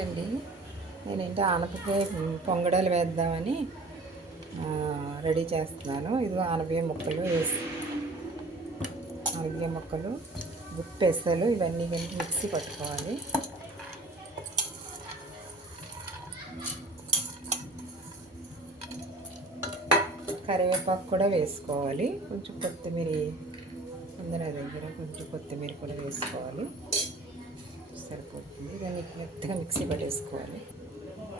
అండి. నేనేంటి ఆనపకాయ పొంగడాలు వేద్దామని రెడీ చేస్తున్నాను. ఇది ఆనపకాయ ముక్కలు వేసి ఆనపకాయ ముక్కలు గుప్పెసలు ఇవన్నీ కలిపి మిక్సీ పట్టుకోవాలి. కరివేపాకు కూడా వేసుకోవాలి. కొంచెం కొత్తిమీర ఉంది నా దగ్గర కొంచెం కొత్తిమీర కూడా వేసుకోవాలి. మెత్తగా మిక్సీ పట్టేసుకోవాలి.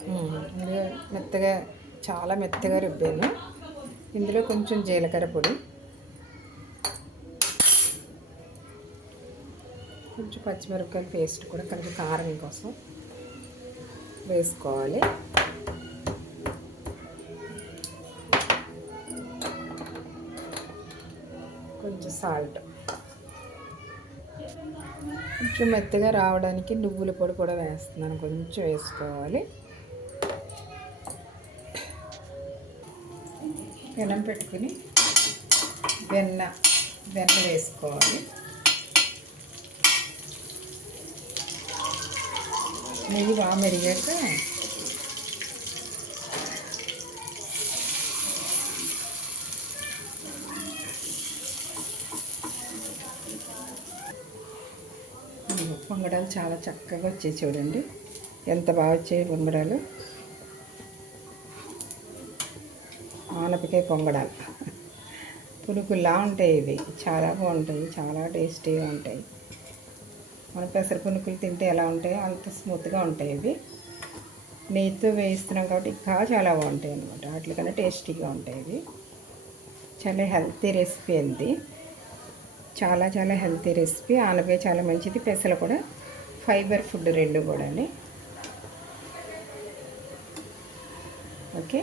ఇందులో మెత్తగా చాలా మెత్తగా రుబ్బాను. ఇందులో కొంచెం జీలకర్ర పొడి. కొంచెం పచ్చిమిరపకాయల పేస్ట్ కూడా కొంచెం కారం కోసం వేసుకోవాలి. కొంచెం సాల్ట్. కొంచెం మెత్తగా రావడానికి నువ్వుల పొడి కూడా వేస్తున్నాను. కొంచెం వేసుకోవాలి. వెనం పెట్టుకుని వెన్న వెన్న వేసుకోవాలి. నెయ్యి బాగా మెరిగాక వంగడాలు చాలా చక్కగా వచ్చాయి చూడండి. ఎంత బాగా వచ్చాయి వంగడాలు ఆనపకాయ పొంగడాలు. పునుకుల్లా ఉంటాయి ఇవి. చాలా బాగుంటాయి. చాలా టేస్టీగా ఉంటాయి. మన పెసర పునుకులు తింటే ఎలా ఉంటాయో అంత స్మూత్గా ఉంటాయి ఇవి. నెయ్యితో వేయిస్తున్నాం కాబట్టి ఇంకా చాలా బాగుంటాయి అనమాట వాటికన్నా టేస్టీగా ఉంటాయి ఇవి. చాలా హెల్తీ రెసిపీ ఇది చాలా చాలా హెల్తీ రెసిపీ. ఆనపకాయ చాలా మంచిది. పెసలు కూడా ఫైబర్ ఫుడ్ రెండు కూడా ఓకే.